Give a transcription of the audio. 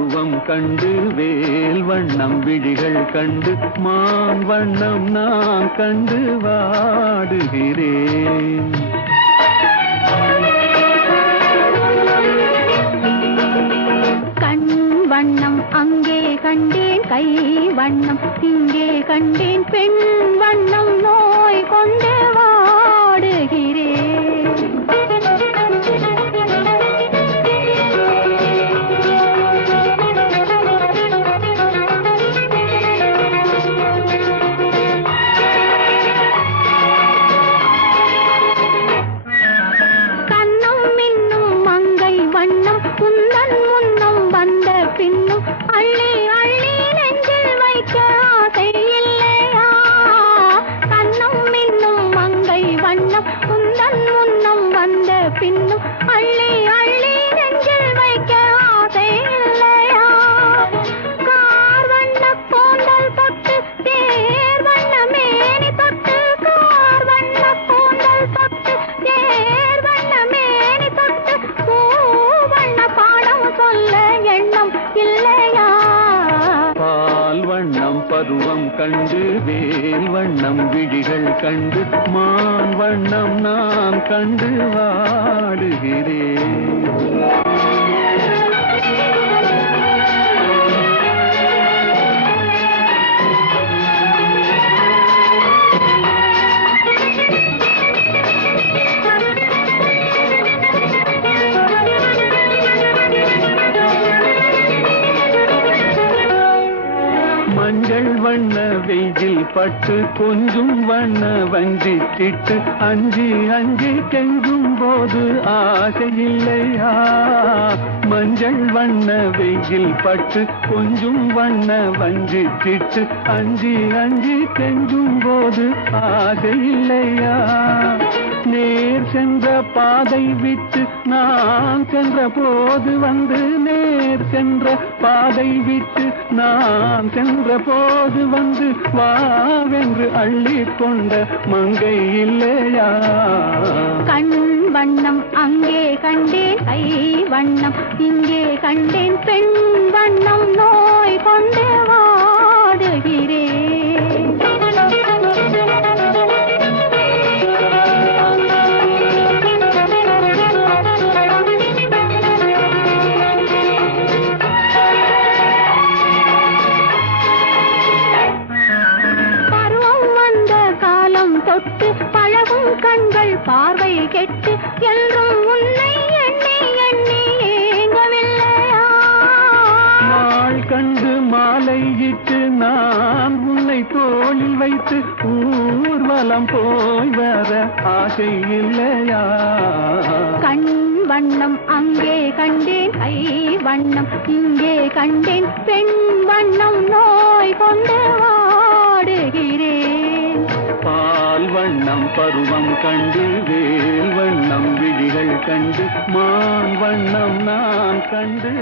பருவம் கண்டு வேல் வண்ணம் விழிகள் கண்டு மான் வண்ணம் நான் கண்டு வாடுகிறேன். கண் வண்ணம் அங்கே கண்டேன், கை வண்ணம் இங்கே கண்டேன், பெண் வண்ணம் நோய் கொண்டு வாடுகிறேன். கண்ணம் மின்னும் மங்கை வண்ணம் குந்தன் முன்னம் வந்த பின்னும் அள்ளி அள்ளி நெஞ்சில் வைக்க ஆசை இல்லையா? கண்ணம் மின்னும் மங்கை வண்ணம் குந்தன் முன்னம் வந்த பின்னும் அள்ளி அள்ளி நெஞ்சில் வைக்க ஆசை இல்லையா? கார் வண்ண கூந்தல் தொட்டு தேர் வண்ண மேனி தொட்டு, கார் வண்ண கூந்தல் தொட்டு தேர் வண்ண மேனி தொட்டு, பூ வண்ண பாடம் சொல்ல எண்ணம் இல்லையா? பால் வண்ணம் பருவம் கண்டு வேல் வண்ணம் விழிகள் கண்டு மான் வண்ணம் நான் கண்டு வாடுகிறேன். மஞ்சள் வண்ண வெயில் பட்டு கொஞ்சம் வண்ண வஞ்சி சிட்டு அஞ்சி அஞ்சி கெஞ்சும் போது ஆசை இல்லையா? மஞ்சள் வண்ண வெயில் பட்டு கொஞ்சம் வண்ண வஞ்சி சிட்டு அஞ்சி அஞ்சி கெஞ்சும் போது ஆசை இல்லையா? நேர் சென்ற பாதை விட்டு நான் சென்ற போது வந்து, நேர் சென்ற பாதை விட்டு நான் சென்ற போது வந்து வாவென்று அள்ளி கொண்ட மங்கை இல்லையா? கண் வண்ணம் அங்கே கண்டேன், கை வண்ணம் இங்கே கண்டேன், பெண் வண்ணம் நோய் கொண்டு வாடுகிறேன். தொட்டு பழகும் கண்கள் பார்வை கெட்டு என்றும் உன்னை எண்ணி எண்ணி ஏங்கவில்லையா? நாள் கண்டு மாலையிட்டு நான் உன்னை தோளில் வைத்து ஊர்வலம் போய் வர ஆசை இல்லையா? கண் வண்ணம் அங்கே கண்டேன், கை வண்ணம் இங்கே கண்டேன், பெண் வண்ணம் நோய் கொண்டு வாடுகிறேன். பால் வண்ணம் பருவம் கண்டு வேல் வண்ணம் விழிகள் கண்டு மான் வண்ணம் நான் கண்டு